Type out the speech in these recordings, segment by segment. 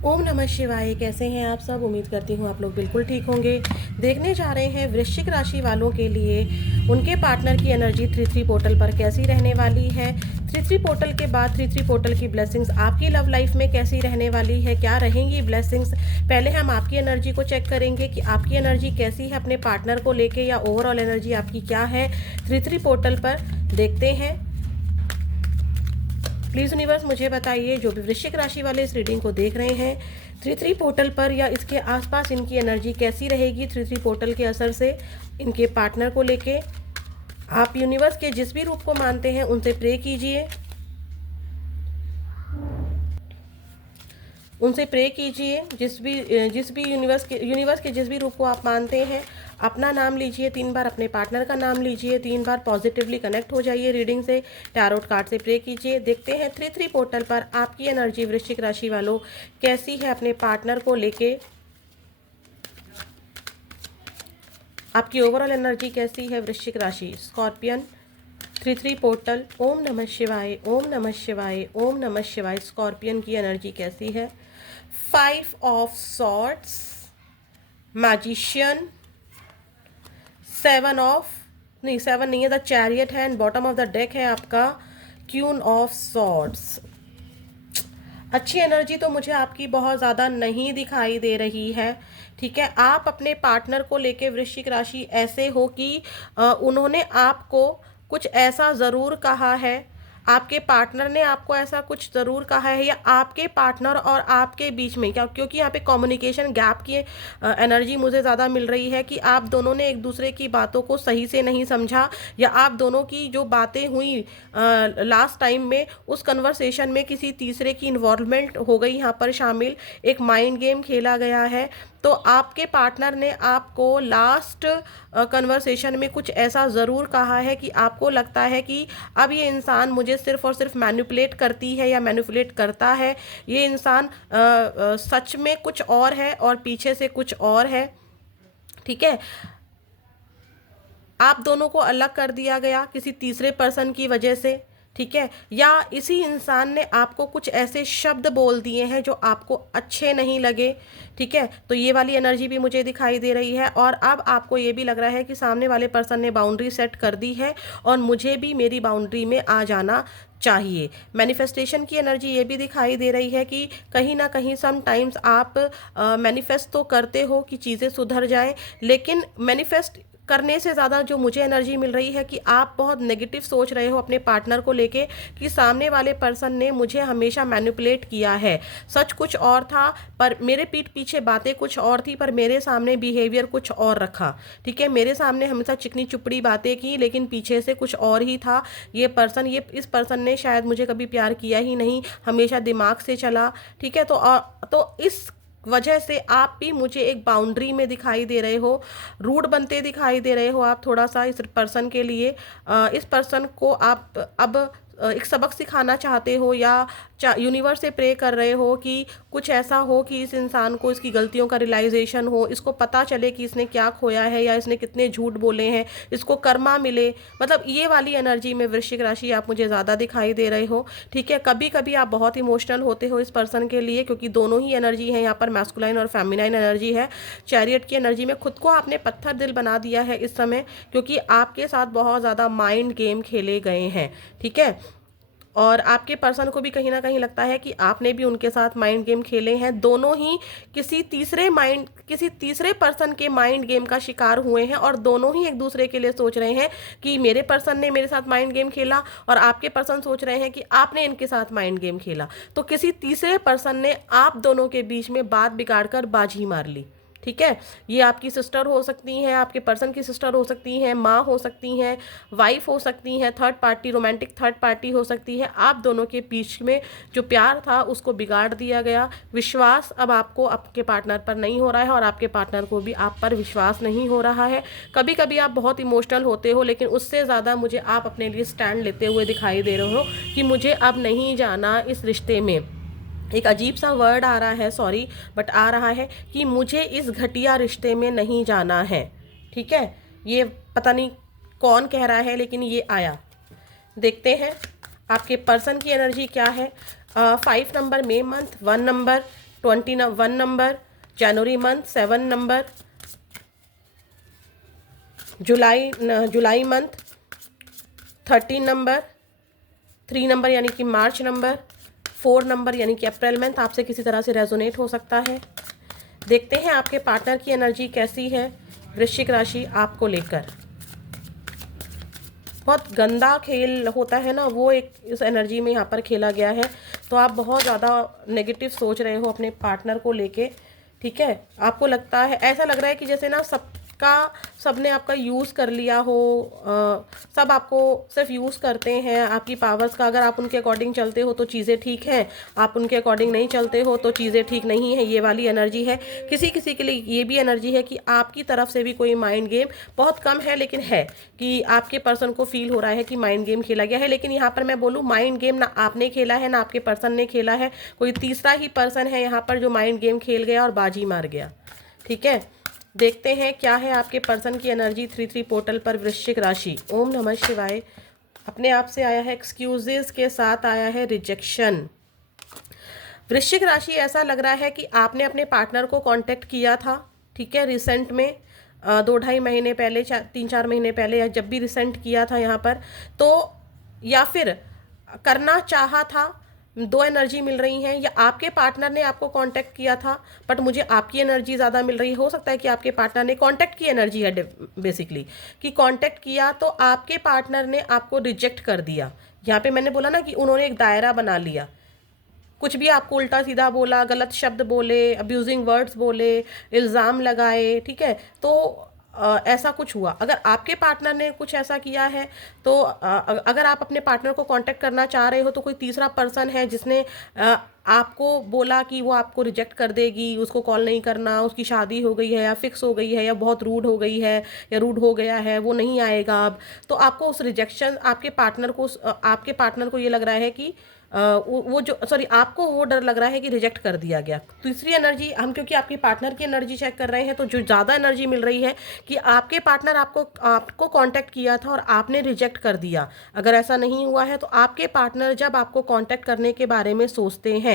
ओम नमः शिवाय। कैसे हैं आप सब? उम्मीद करती हूँ आप लोग बिल्कुल ठीक होंगे। देखने जा रहे हैं वृश्चिक राशि वालों के लिए उनके पार्टनर की एनर्जी 3-3 पोर्टल पर कैसी रहने वाली है। 3-3 पोर्टल के बाद 3-3 पोर्टल की ब्लेसिंग्स आपकी लव लाइफ में कैसी रहने वाली है, क्या रहेंगी ब्लेसिंग्स। पहले हम आपकी एनर्जी को चेक करेंगे कि आपकी एनर्जी कैसी है अपने पार्टनर को लेके, या ओवरऑल एनर्जी आपकी क्या है 3-3 पोर्टल पर। देखते हैं। प्लीज़ यूनिवर्स मुझे बताइए, जो भी वृश्चिक राशि वाले इस रीडिंग को देख रहे हैं, 3-3 पोर्टल पर या इसके आसपास इनकी एनर्जी कैसी रहेगी 3-3 पोर्टल के असर से इनके पार्टनर को लेके। आप यूनिवर्स के जिस भी रूप को मानते हैं उनसे प्रे कीजिए, उनसे प्रे कीजिए। जिस भी यूनिवर्स के जिस भी रूप को आप मानते हैं, अपना नाम लीजिए 3 बार, अपने पार्टनर का नाम लीजिए 3 बार, पॉजिटिवली कनेक्ट हो जाइए रीडिंग से, टैरोट कार्ड से प्रे कीजिए। देखते हैं 3-3 पोर्टल पर आपकी एनर्जी वृश्चिक राशि वालों कैसी है अपने पार्टनर को लेके। आपकी ओवरऑल एनर्जी कैसी है वृश्चिक राशि स्कॉर्पियन। 3-3 पोर्टल। ओम नमः शिवाय, ओम नमः शिवाय, ओम नमः शिवाय। स्कॉर्पियन की एनर्जी कैसी है? 5 ऑफ सॉर्ड्स, मैजिशियन, 7 ऑफ, नहीं 7 नहीं है, द चैरियट है, and bottom of the deck है आपका क्यून ऑफ सॉर्ड्स। अच्छी एनर्जी तो मुझे आपकी बहुत ज़्यादा नहीं दिखाई दे रही है। ठीक है, आप अपने पार्टनर को लेके वृश्चिक राशि ऐसे हो कि उन्होंने आपको कुछ ऐसा ज़रूर कहा है, आपके पार्टनर ने आपको ऐसा कुछ ज़रूर कहा है, या आपके पार्टनर और आपके बीच में क्या, क्योंकि यहाँ पे कम्युनिकेशन गैप की एनर्जी मुझे ज़्यादा मिल रही है कि आप दोनों ने एक दूसरे की बातों को सही से नहीं समझा, या आप दोनों की जो बातें हुई लास्ट टाइम में उस कन्वर्सेशन में किसी तीसरे की इन्वॉल्वमेंट हो गई यहाँ पर शामिल, एक माइंड गेम खेला गया है। तो आपके पार्टनर ने आपको लास्ट कन्वर्सेशन में कुछ ऐसा ज़रूर कहा है कि आपको लगता है कि अब ये इंसान मुझे सिर्फ और सिर्फ मैनिपुलेट करती है या मैनिपुलेट करता है। ये इंसान सच में कुछ और है और पीछे से कुछ और है। ठीक है, आप दोनों को अलग कर दिया गया किसी तीसरे पर्सन की वजह से। ठीक है, या इसी इंसान ने आपको कुछ ऐसे शब्द बोल दिए हैं जो आपको अच्छे नहीं लगे। ठीक है, तो ये वाली एनर्जी भी मुझे दिखाई दे रही है, और अब आपको ये भी लग रहा है कि सामने वाले पर्सन ने बाउंड्री सेट कर दी है और मुझे भी मेरी बाउंड्री में आ जाना चाहिए। मैनिफेस्टेशन की एनर्जी ये भी दिखाई दे रही है कि कहीं ना कहीं समटाइम्स आप मैनिफेस्ट तो करते हो कि चीज़ें सुधर जाएं, लेकिन मैनिफेस्ट करने से ज़्यादा जो मुझे एनर्जी मिल रही है कि आप बहुत नेगेटिव सोच रहे हो अपने पार्टनर को लेके, कि सामने वाले पर्सन ने मुझे हमेशा मैनिपुलेट किया है, सच कुछ और था पर मेरे पीठ पीछे बातें कुछ और थी, पर मेरे सामने बिहेवियर कुछ और रखा। ठीक है, मेरे सामने हमेशा चिकनी चुपड़ी बातें की लेकिन पीछे से कुछ और ही था। ये इस पर्सन ने शायद मुझे कभी प्यार किया ही नहीं, हमेशा दिमाग से चला। ठीक है, तो इस वजह से आप भी मुझे एक बाउंड्री में दिखाई दे रहे हो, रूड बनते दिखाई दे रहे हो आप थोड़ा सा इस पर्सन के लिए। इस पर्सन को आप अब एक सबक सिखाना चाहते हो, या यूनिवर्स से प्रे कर रहे हो कि कुछ ऐसा हो कि इस इंसान को इसकी गलतियों का रियलाइजेशन हो, इसको पता चले कि इसने क्या खोया है या इसने कितने झूठ बोले हैं, इसको कर्मा मिले। मतलब ये वाली एनर्जी में वृश्चिक राशि आप मुझे ज़्यादा दिखाई दे रहे हो। ठीक है, कभी कभी आप बहुत इमोशनल होते हो इस पर्सन के लिए, क्योंकि दोनों ही एनर्जी है यहाँ पर, मैस्कुलाइन और फेमिनाइन एनर्जी है। चैरियट की एनर्जी में खुद को आपने पत्थर दिल बना दिया है इस समय, क्योंकि आपके साथ बहुत ज़्यादा माइंड गेम खेले गए हैं। ठीक है, और आपके पर्सन को भी कहीं ना कहीं लगता है कि आपने भी उनके साथ माइंड गेम खेले हैं। दोनों ही किसी तीसरे पर्सन के माइंड गेम का शिकार हुए हैं, और दोनों ही एक दूसरे के लिए सोच रहे हैं कि मेरे पर्सन ने मेरे साथ माइंड गेम खेला, और आपके पर्सन सोच रहे हैं कि आपने इनके साथ माइंड गेम खेला। तो किसी तीसरे पर्सन ने आप दोनों के बीच में बात बिगाड़ कर बाजी मार ली। ठीक है, ये आपकी सिस्टर हो सकती हैं, आपके पर्सन की सिस्टर हो सकती हैं, माँ हो सकती हैं, वाइफ हो सकती हैं, third party, romantic third party हो सकती है। आप दोनों के बीच में जो प्यार था उसको बिगाड़ दिया गया। विश्वास अब आपको आपके पार्टनर पर नहीं हो रहा है, और आपके पार्टनर को भी आप पर विश्वास नहीं हो रहा है। कभी कभी आप बहुत इमोशनल होते हो, लेकिन उससे ज़्यादा मुझे आप अपने लिए स्टैंड लेते हुए दिखाई दे रहे हो कि मुझे अब नहीं जाना इस रिश्ते में। एक अजीब सा वर्ड आ रहा है, सॉरी बट आ रहा है कि मुझे इस घटिया रिश्ते में नहीं जाना है। ठीक है, ये पता नहीं कौन कह रहा है लेकिन ये आया। देखते हैं आपके पर्सन की एनर्जी क्या है। 5 number, May month, 1 number, 21 number, जनवरी मंथ 7 नंबर, जुलाई मंथ 13 नंबर, 3 नंबर यानी कि मार्च नंबर, 4 नंबर यानी कि अप्रैल मंथ आपसे किसी तरह से रेजोनेट हो सकता है। देखते हैं आपके पार्टनर की एनर्जी कैसी है वृश्चिक राशि आपको लेकर। बहुत गंदा खेल होता है ना, वो एक इस एनर्जी में यहाँ पर खेला गया है। तो आप बहुत ज़्यादा नेगेटिव सोच रहे हो अपने पार्टनर को लेके, ठीक है। आपको लगता है, ऐसा लग रहा है कि जैसे ना सबने आपका यूज़ कर लिया हो, सब आपको सिर्फ यूज़ करते हैं आपकी पावर्स का। अगर आप उनके अकॉर्डिंग चलते हो तो चीज़ें ठीक हैं, आप उनके अकॉर्डिंग नहीं चलते हो तो चीज़ें ठीक नहीं है, ये वाली एनर्जी है। किसी किसी के लिए ये भी एनर्जी है कि आपकी तरफ से भी कोई माइंड गेम, बहुत कम है लेकिन है, कि आपके पर्सन को फील हो रहा है कि माइंड गेम खेला गया है। लेकिन यहाँ पर मैं बोलूँ, माइंड गेम ना आपने खेला है ना आपके पर्सन ने खेला है, कोई तीसरा ही पर्सन है यहाँ पर जो माइंड गेम खेल गया और बाजी मार गया, ठीक है। देखते हैं क्या है आपके पर्सन की एनर्जी 3-3 पोर्टल पर वृश्चिक राशि। ओम नमः शिवाय। अपने आप से आया है एक्सक्यूजेस के साथ आया है रिजेक्शन। वृश्चिक राशि, ऐसा लग रहा है कि आपने अपने पार्टनर को कांटेक्ट किया था, ठीक है, रिसेंट में 2-2.5 महीने पहले, 3-4 महीने पहले, या जब भी रिसेंट किया था यहाँ पर, तो या फिर करना चाहा था। दो एनर्जी मिल रही हैं, या आपके पार्टनर ने आपको कांटेक्ट किया था, बट मुझे आपकी एनर्जी ज़्यादा मिल रही है। हो सकता है कि आपके पार्टनर ने कांटेक्ट की एनर्जी है बेसिकली, कि कांटेक्ट किया तो आपके पार्टनर ने आपको रिजेक्ट कर दिया। यहाँ पे मैंने बोला ना कि उन्होंने एक दायरा बना लिया, कुछ भी आपको उल्टा सीधा बोला, गलत शब्द बोले, अब्यूजिंग वर्ड्स बोले, इल्ज़ाम लगाए, ठीक है। तो ऐसा कुछ हुआ। अगर आपके पार्टनर ने कुछ ऐसा किया है तो अगर आप अपने पार्टनर को कांटेक्ट करना चाह रहे हो तो कोई तीसरा पर्सन है जिसने आपको बोला कि वो आपको रिजेक्ट कर देगी, उसको कॉल नहीं करना, उसकी शादी हो गई है या फिक्स हो गई है, या बहुत रूड हो गई है या रूड हो गया है, वो नहीं आएगा अब। तो आपको उस रिजेक्शन, आपके पार्टनर को ये लग रहा है कि आपको वो डर लग रहा है कि रिजेक्ट कर दिया गया। तीसरी एनर्जी हम, क्योंकि आपके पार्टनर की एनर्जी चेक कर रहे हैं, तो जो ज़्यादा एनर्जी मिल रही है कि आपके पार्टनर आपको कांटेक्ट किया था और आपने रिजेक्ट कर दिया। अगर ऐसा नहीं हुआ है तो आपके पार्टनर जब आपको कांटेक्ट करने के बारे में सोचते हैं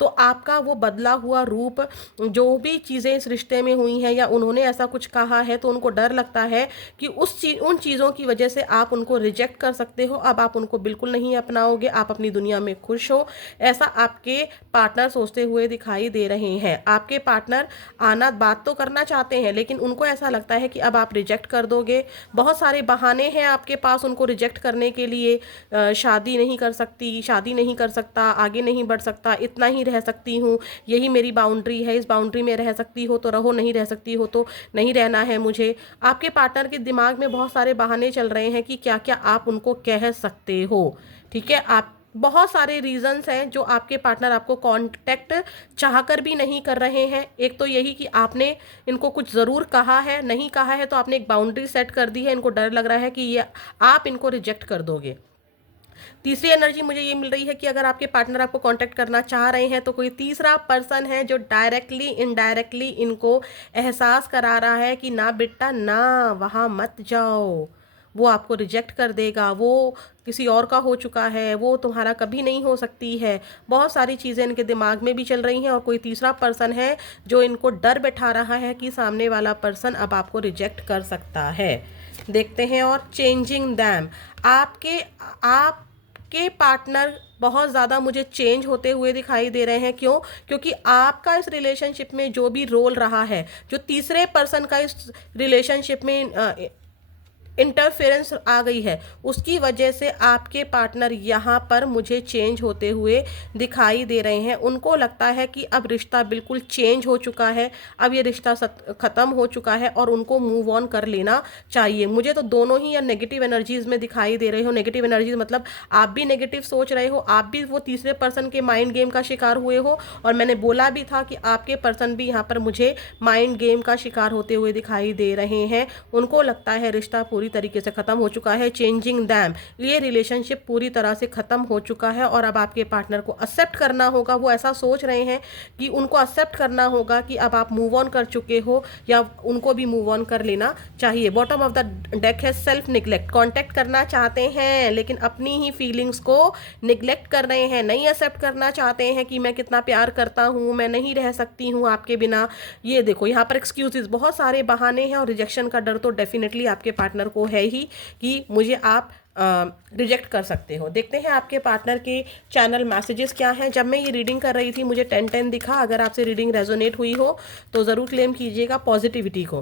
तो आपका वो बदला हुआ रूप, जो भी चीज़ें इस रिश्ते में हुई हैं या उन्होंने ऐसा कुछ कहा है, तो उनको डर लगता है कि उन चीज़ों की वजह से आप उनको रिजेक्ट कर सकते हो। अब आप उनको बिल्कुल नहीं अपनाओगे, आप अपनी दुनिया में खुश हो, ऐसा आपके पार्टनर सोचते हुए दिखाई दे रहे हैं। आपके पार्टनर बात तो करना चाहते हैं, लेकिन उनको ऐसा लगता है कि अब आप रिजेक्ट कर दोगे। बहुत सारे बहाने हैं आपके पास उनको रिजेक्ट करने के लिए। शादी नहीं कर सकती, शादी नहीं कर सकता, आगे नहीं बढ़ सकता, इतना ही रह सकती हूँ, यही मेरी बाउंड्री है, इस बाउंड्री में रह सकती हो तो रहो, नहीं रह सकती हो तो नहीं रहना है मुझे। आपके पार्टनर के दिमाग में बहुत सारे बहाने चल रहे हैं कि क्या क्या आप उनको कह सकते हो, ठीक है। आप, बहुत सारे रीजंस हैं जो आपके पार्टनर आपको कांटेक्ट चाहकर भी नहीं कर रहे हैं। एक तो यही कि आपने इनको कुछ ज़रूर कहा है, नहीं कहा है तो आपने एक बाउंड्री सेट कर दी है, इनको डर लग रहा है कि ये आप इनको रिजेक्ट कर दोगे। तीसरी एनर्जी मुझे ये मिल रही है कि अगर आपके पार्टनर आपको कांटेक्ट करना चाह रहे हैं तो कोई तीसरा पर्सन है जो डायरेक्टली इनडायरेक्टली इनको एहसास करा रहा है कि ना बेटा ना, वहाँ मत जाओ, वो आपको रिजेक्ट कर देगा, वो किसी और का हो चुका है, वो तुम्हारा कभी नहीं हो सकती है। बहुत सारी चीज़ें इनके दिमाग में भी चल रही हैं और कोई तीसरा पर्सन है जो इनको डर बैठा रहा है कि सामने वाला पर्सन अब आपको रिजेक्ट कर सकता है। देखते हैं। और चेंजिंग दैम, आपके पार्टनर बहुत ज़्यादा मुझे चेंज होते हुए दिखाई दे रहे हैं। क्यों? क्योंकि आपका इस रिलेशनशिप में जो भी रोल रहा है, जो तीसरे पर्सन का इस रिलेशनशिप में इंटरफेरेंस आ गई है, उसकी वजह से आपके पार्टनर यहाँ पर मुझे चेंज होते हुए दिखाई दे रहे हैं। उनको लगता है कि अब रिश्ता बिल्कुल चेंज हो चुका है, अब ये रिश्ता ख़त्म हो चुका है और उनको मूव ऑन कर लेना चाहिए। मुझे तो दोनों ही नेगेटिव एनर्जीज में दिखाई दे रहे हो। नेगेटिव एनर्जीज मतलब आप भी नेगेटिव सोच रहे हो, आप भी वो तीसरे पर्सन के माइंड गेम का शिकार हुए हो, और मैंने बोला भी था कि आपके पर्सन भी यहाँ पर मुझे माइंड गेम का शिकार होते हुए दिखाई दे रहे हैं। उनको लगता है रिश्ता पूरी पूरी तरीके से ख़त्म हो चुका है। चेंजिंग दैम, ये रिलेशनशिप पूरी तरह से ख़त्म हो चुका है और अब आपके पार्टनर को एक्सेप्ट करना होगा। वो ऐसा सोच रहे हैं कि उनको एक्सेप्ट करना होगा कि अब आप मूव ऑन कर चुके हो या उनको भी मूव ऑन कर लेना चाहिए। बॉटम ऑफ द डेक है सेल्फ निगलेक्ट, कॉन्टैक्ट करना चाहते हैं लेकिन अपनी ही फीलिंग्स को निगलेक्ट कर रहे हैं, नहीं एक्सेप्ट करना चाहते हैं कि मैं कितना प्यार करता हूँ, मैं नहीं रह सकती हूँ आपके बिना। ये देखो यहाँ पर एक्सक्यूजेस, बहुत सारे बहाने हैं और रिजेक्शन का डर तो डेफिनेटली आपके पार्टनर को है ही कि मुझे आप रिजेक्ट कर सकते हो। देखते हैं आपके पार्टनर के चैनल मैसेजेस क्या हैं। जब मैं ये रीडिंग कर रही थी मुझे 10-10 दिखा। अगर आपसे रीडिंग रेजोनेट हुई हो तो ज़रूर क्लेम कीजिएगा पॉजिटिविटी को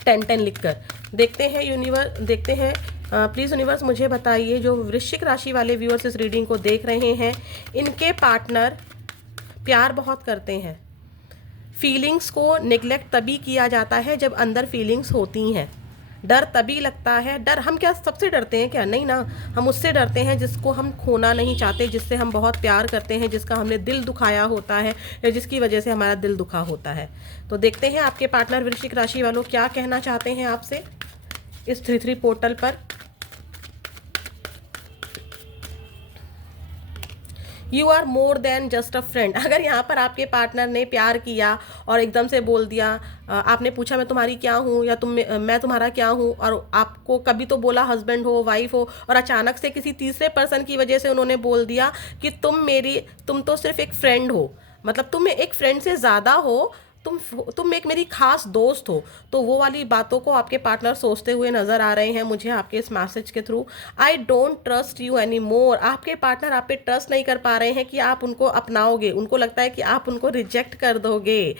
10-10 लिखकर। देखते हैं यूनिवर्स, देखते हैं प्लीज़ यूनिवर्स मुझे बताइए जो वृश्चिक राशि वाले व्यूअर्स इस रीडिंग को देख रहे हैं, इनके पार्टनर प्यार बहुत करते हैं। फीलिंग्स को निगलेक्ट तभी किया जाता है जब अंदर फीलिंग्स होती हैं। डर तभी लगता है, डर हम क्या सबसे डरते हैं क्या? नहीं ना, हम उससे डरते हैं जिसको हम खोना नहीं चाहते, जिससे हम बहुत प्यार करते हैं, जिसका हमने दिल दुखाया होता है या जिसकी वजह से हमारा दिल दुखा होता है। तो देखते हैं आपके पार्टनर वृश्चिक राशि वालों क्या कहना चाहते हैं आपसे इस 3-3 पोर्टल पर। You are more than just a friend. अगर यहाँ पर आपके पार्टनर ने प्यार किया और एकदम से बोल दिया, आपने पूछा मैं तुम्हारी क्या हूँ या मैं तुम्हारा क्या हूँ, और आपको कभी तो बोला हस्बैंड हो वाइफ हो, और अचानक से किसी तीसरे पर्सन की वजह से उन्होंने बोल दिया कि तुम तो सिर्फ एक फ्रेंड हो, मतलब तुम एक फ्रेंड से ज़्यादा हो, तुम एक मेरी खास दोस्त हो। तो वो वाली बातों को आपके पार्टनर सोचते हुए नजर आ रहे हैं मुझे आपके इस मैसेज के through. I don't trust you any more. आपके पार्टनर आप पे ट्रस्ट नहीं कर पा रहे हैं कि आप उनको अपनाओगे, उनको लगता है कि आप उनको रिजेक्ट कर दोगे।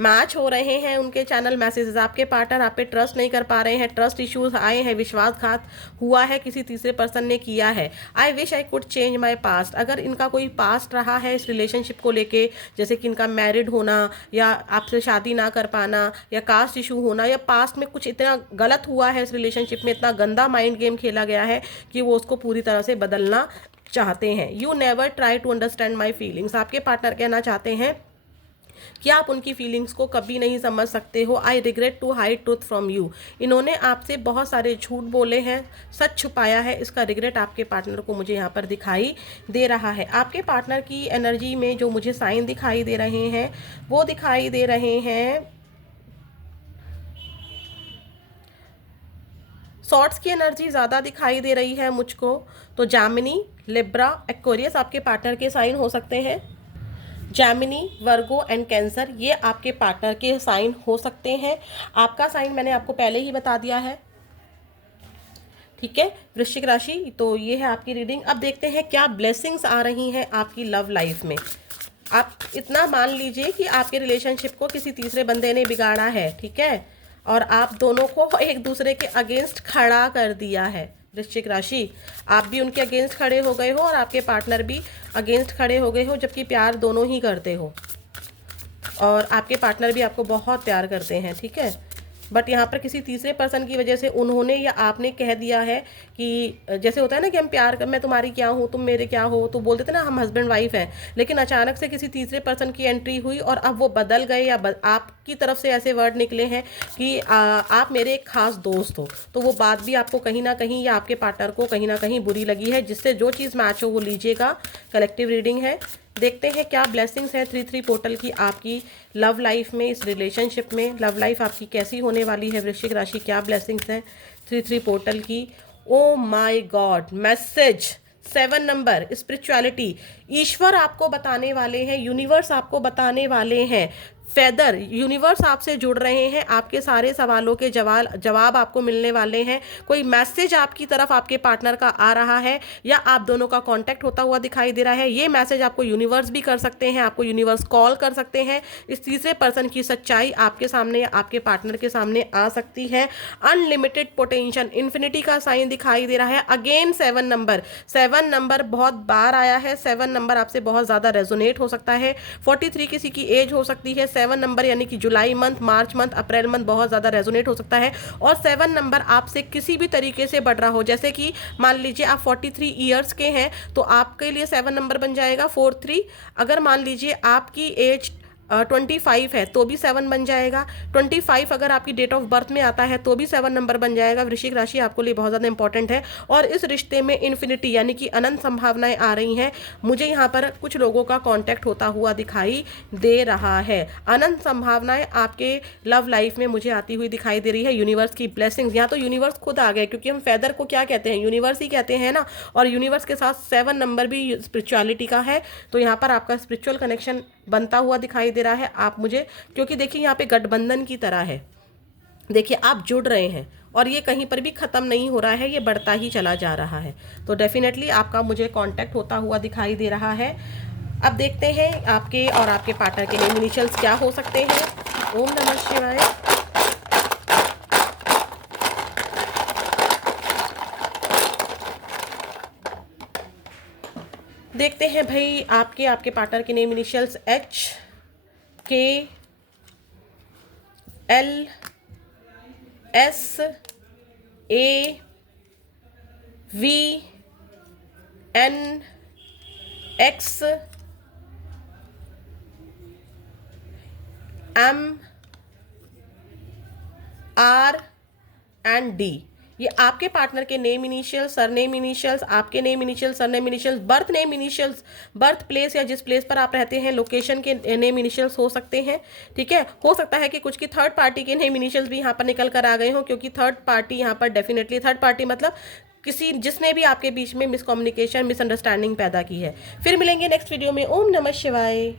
मैच हो रहे हैं उनके चैनल मैसेजेस, आपके पार्टनर आप पे ट्रस्ट नहीं कर पा रहे हैं, ट्रस्ट इश्यूज आए हैं, विश्वासघात हुआ है, किसी तीसरे पर्सन ने किया है। I wish I could change my past. अगर इनका कोई पास्ट रहा है इस रिलेशनशिप को लेके, जैसे कि इनका मैरिड होना या आपसे शादी ना कर पाना या कास्ट इशू होना, या पास्ट में कुछ इतना गलत हुआ है इस रिलेशनशिप में, इतना गंदा माइंड गेम खेला गया है कि वो उसको पूरी तरह से बदलना चाहते हैं। You never try to understand my feelings. आपके पार्टनर कहना चाहते हैं कि आप उनकी फीलिंग्स को कभी नहीं समझ सकते हो। I regret to hide truth from you. इन्होंने आपसे बहुत सारे झूठ बोले हैं, सच छुपाया है, इसका रिग्रेट आपके पार्टनर को मुझे यहाँ पर दिखाई दे रहा है। आपके पार्टनर की एनर्जी में जो मुझे साइन दिखाई दे रहे हैं वो दिखाई दे रहे हैं सॉर्ट्स की एनर्जी ज़्यादा दिखाई दे रही है मुझको। तो जैमिनी, लिब्रा, एक्वेरियस आपके पार्टनर के साइन हो सकते हैं। जैमिनी, वर्गो एंड कैंसर ये आपके पार्टनर के साइन हो सकते हैं। आपका साइन मैंने आपको पहले ही बता दिया है, ठीक है, वृश्चिक राशि। तो ये है आपकी रीडिंग। अब देखते हैं क्या ब्लेसिंग्स आ रही हैं आपकी लव लाइफ में। आप इतना मान लीजिए कि आपके रिलेशनशिप को किसी तीसरे बंदे ने बिगाड़ा है, ठीक है, और आप दोनों को एक दूसरे के अगेंस्ट खड़ा कर दिया है। वृश्चिक राशि, आप भी उनके अगेंस्ट खड़े हो गए हो और आपके पार्टनर भी अगेंस्ट खड़े हो गए हो, जबकि प्यार दोनों ही करते हो और आपके पार्टनर भी आपको बहुत प्यार करते हैं, ठीक है। बट यहाँ पर किसी तीसरे पर्सन की वजह से उन्होंने या आपने कह दिया है कि जैसे होता है ना कि हम प्यार कर, मैं तुम्हारी क्या हूँ, तुम मेरे क्या हो, तो बोल देते ना हम हस्बैंड वाइफ हैं, लेकिन अचानक से किसी तीसरे पर्सन की एंट्री हुई और अब वो बदल गए या आपकी तरफ से ऐसे वर्ड निकले हैं कि आप मेरे एक खास दोस्त हो। तो वो बात भी आपको कहीं ना कहीं या आपके पार्टनर को कहीं ना कहीं बुरी लगी है, जिससे जो चीज़ मैच हो वो लीजिएगा। कलेक्टिव रीडिंग है। देखते हैं क्या ब्लेसिंग्स है 3-3 पोर्टल की आपकी लव लाइफ में, इस रिलेशनशिप में लव लाइफ आपकी कैसी होने वाली है वृश्चिक राशि। क्या ब्लेसिंग्स हैं 3-3 पोर्टल की। Oh my god, message 7 number, spirituality. ईश्वर आपको बताने वाले हैं, यूनिवर्स आपको बताने वाले हैं, फेदर, यूनिवर्स आपसे जुड़ रहे हैं, आपके सारे सवालों के जवाब आपको मिलने वाले हैं। कोई मैसेज आपकी तरफ आपके पार्टनर का आ रहा है या आप दोनों का कांटेक्ट होता हुआ दिखाई दे रहा है। ये मैसेज आपको यूनिवर्स भी कर सकते हैं, आपको यूनिवर्स कॉल कर सकते हैं। इस तीसरे पर्सन की सच्चाई आपके सामने या आपके पार्टनर के सामने आ सकती है। अनलिमिटेड पोटेंशियल, इन्फिनिटी का साइन दिखाई दे रहा है। अगेन 7 नंबर, 7 नंबर बहुत बार आया है। 7 नंबर आपसे बहुत ज़्यादा रेजोनेट हो सकता है। 43 किसी की एज हो सकती है। 7 नंबर यानी कि जुलाई मंथ, मार्च मंथ, अप्रैल मंथ बहुत ज़्यादा रेजोनेट हो सकता है। और 7 नंबर आपसे किसी भी तरीके से बढ़ रहा हो, जैसे कि मान लीजिए आप 43 ईयर्स के हैं तो आपके लिए 7 नंबर बन जाएगा 43। अगर मान लीजिए आपकी एज 25 है तो भी 7 बन जाएगा। 25 अगर आपकी डेट ऑफ बर्थ में आता है तो भी 7 नंबर बन जाएगा। वृश्चिक राशि आपको लिए बहुत ज़्यादा इंपॉर्टेंट है और इस रिश्ते में इन्फिनिटी यानी कि अनंत संभावनाएं आ रही हैं। मुझे यहाँ पर कुछ लोगों का कांटेक्ट होता हुआ दिखाई दे रहा है। अनंत संभावनाएं आपके लव लाइफ में मुझे आती हुई दिखाई दे रही है। यूनिवर्स की ब्लेसिंग्स, यहाँ तो यूनिवर्स खुद आ गए, क्योंकि हम फेदर को क्या कहते हैं, यूनिवर्स ही कहते हैं ना, और यूनिवर्स के साथ 7 नंबर भी स्पिरिचुअलिटी का है। तो यहाँ पर आपका स्पिरिचुअल कनेक्शन बनता हुआ दिखाई दे रहा है। आप मुझे, क्योंकि देखिए यहाँ पे गठबंधन की तरह है, देखिए आप जुड़ रहे हैं और ये कहीं पर भी ख़त्म नहीं हो रहा है, ये बढ़ता ही चला जा रहा है। तो डेफिनेटली आपका मुझे कांटेक्ट होता हुआ दिखाई दे रहा है। अब देखते हैं आपके और आपके पार्टनर के नेम इनिशियल्स क्या हो सकते हैं। ओम नमः शिवाय। देखते हैं भाई आपके पार्टनर के name initials H, K, L, S, A, V, N, X, M, R and D। ये आपके पार्टनर के नेम इनिशियल्स, सरनेम इनिशियल्स, आपके name initials, surname initials, birth name initials, birth place या जिस प्लेस पर आप रहते हैं लोकेशन के नेम इनिशियल्स हो सकते हैं। ठीक है, हो सकता है कि कुछ की थर्ड पार्टी के नेम इनिशियल्स भी यहाँ पर निकल कर आ गए हों, क्योंकि थर्ड पार्टी यहाँ पर डेफिनेटली, थर्ड पार्टी मतलब किसी जिसने भी आपके बीच में मिसकम्युनिकेशन, मिसअंडरस्टैंडिंग पैदा की है। फिर मिलेंगे नेक्स्ट वीडियो में। ओम नमः शिवाय।